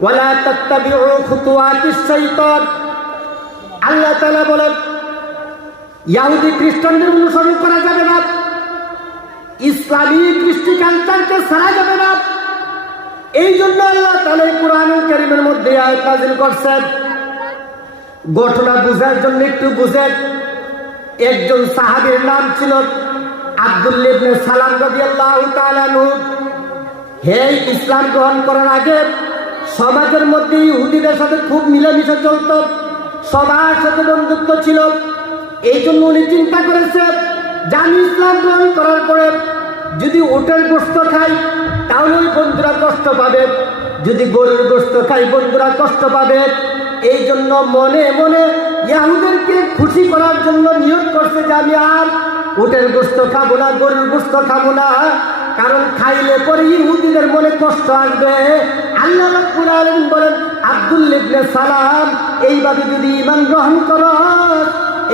ওয়ালা তাত্তাবিউ খুতুওয়াতিশ শাইতান। আল্লাহ তাআলা বলেন ইহুদি খ্রিস্টানদের অনুসরণ করা যাবে না। ইসলামী কৃষ্টি কালচারকে সারা যাবে না। এই জন্য আল্লাহ তাহলে কোরআন করিমের মধ্যে আয়াত নাজিল করছেন। ঘটনা বুঝার জন্য একটু বুঝেন। একজন সাহাবীর নাম ছিল আব্দুল্লাহ ইবনে সালাম রাদিয়াল্লাহু তাআলা হে ইসলাম গ্রহণ করার আগে সমাজের মধ্যে ইহুদিদের সাথে খুব মিলেমিশে চলত, সবার সাথে বন্ধুত্ব ছিল। এই জন্য উনি চিন্তা করেছে আমি ইসলাম গ্রহণ করার পরে যদি ওটের গোস্ত খাই তাহলে ওই বন্ধুরা কষ্ট পাবে। যদি গরুর গোস্ত খাই বন্ধুরা কষ্ট পাবে। এই জন্য মনে মনে ইয়াহুদেরকে খুশি করার জন্য নিয়োগ করছে যে আমি আর উটের গোস্ত খাব না, গরুর গোস্ত খাব না। কারণ খাইলে পরে ইহুদিদের মনে কষ্ট আসবে। আল্লাহ রাব্বুল আলামিন বলেন, আব্দুল ইবনে সালাম, এইভাবে যদি ঈমান গ্রহণ করো,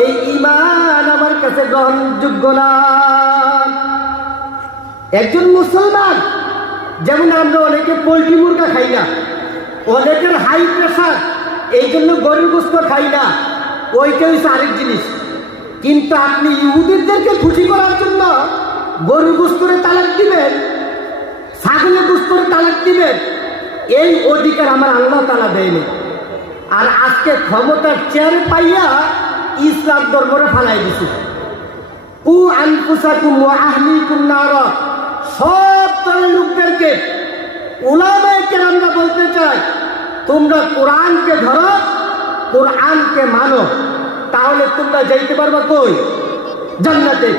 এই ঈমান আমার কাছে গ্রহণযোগ্য না। একজন মুসলমান, যেমন আমরা অনেকে পোলট্রি মুরগা খাই না, অনেকের হাই প্রেশার এই জন্য গরুর গোস্ত খাই না ওইটা হচ্ছে আরেক জিনিস। কিন্তু আপনি ইহুদিদেরকে খুশি করার জন্য গরু গুস্তরে তালাক দিবেন, ছাগলের গুস্তরে তালাক দিবেন এই অধিকার আমার আল্লাহ তালা দেয়নি। আর আজকে ক্ষমতার চেয়ার পাইয়া ইসলাম ধর্মরে ফালাই দিছে। কু আনকুসাকুম ওয়া আহলিকুম নার। সব দলের লোকদেরকে উলামায়ে আমরা বলতে চাই তোমরা কোরআনকে ধরো, কোরআনকে মানো, তাহলে তোমরা যাইতে পারবা কই? জান্নাতে।